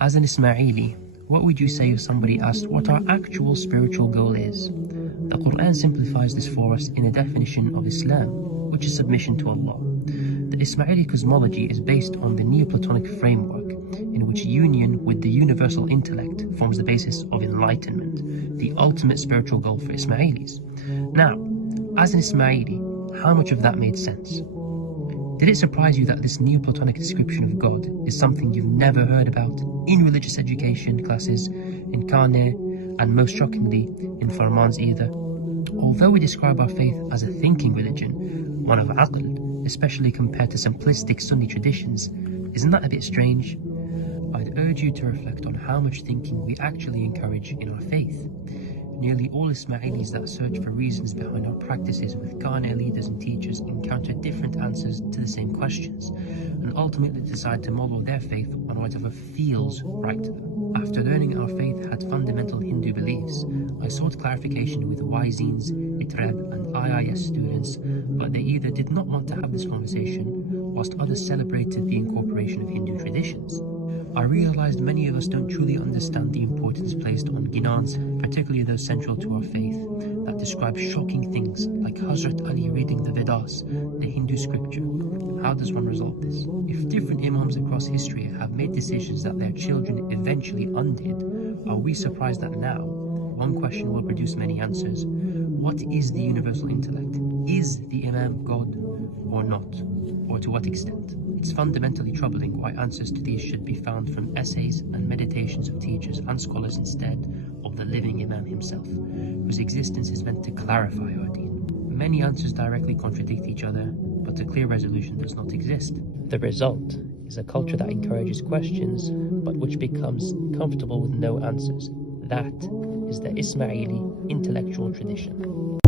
As an Ismaili, what would you say if somebody asked what our actual spiritual goal is? The Quran simplifies this for us in a definition of Islam, which is submission to Allah. The Ismaili cosmology is based on the Neoplatonic framework, in which union with the universal intellect forms the basis of enlightenment, the ultimate spiritual goal for Ismailis. Now, as an Ismaili, how much of that made sense? Did it surprise you that this Neoplatonic description of God is something you've never heard about in religious education classes, in Khanis, and most shockingly, in Farman's either? Although we describe our faith as a thinking religion, one of aql, especially compared to simplistic Sunni traditions, isn't that a bit strange? I'd urge you to reflect on how much thinking we actually encourage in our faith. Nearly all Ismailis that search for reasons behind our practices with Khanis leaders and teachers encounter different answers to the same questions, and ultimately decide to model their faith on whatever feels right to them. After learning our faith had fundamental Hindu beliefs, I sought clarification with Wisings, Itreb and IIS students, but they either did not want to have this conversation, whilst others celebrated the incorporation of Hindu traditions. I realized many of us don't truly understand the importance placed on ginans, particularly those central to our faith, that describe shocking things like Hazrat Ali reading the Vedas, the Hindu scripture. How does one resolve this? If different imams across history have made decisions that their children eventually undid, are we surprised that now one question will produce many answers? What is the universal intellect? Is the imam God or not? Or to what extent? It's fundamentally troubling why answers to these should be found from essays and meditations of teachers and scholars instead of the living Imam himself, whose existence is meant to clarify our deen. Many answers directly contradict each other, but a clear resolution does not exist. The result is a culture that encourages questions, but which becomes comfortable with no answers. That is the Ismaili intellectual tradition.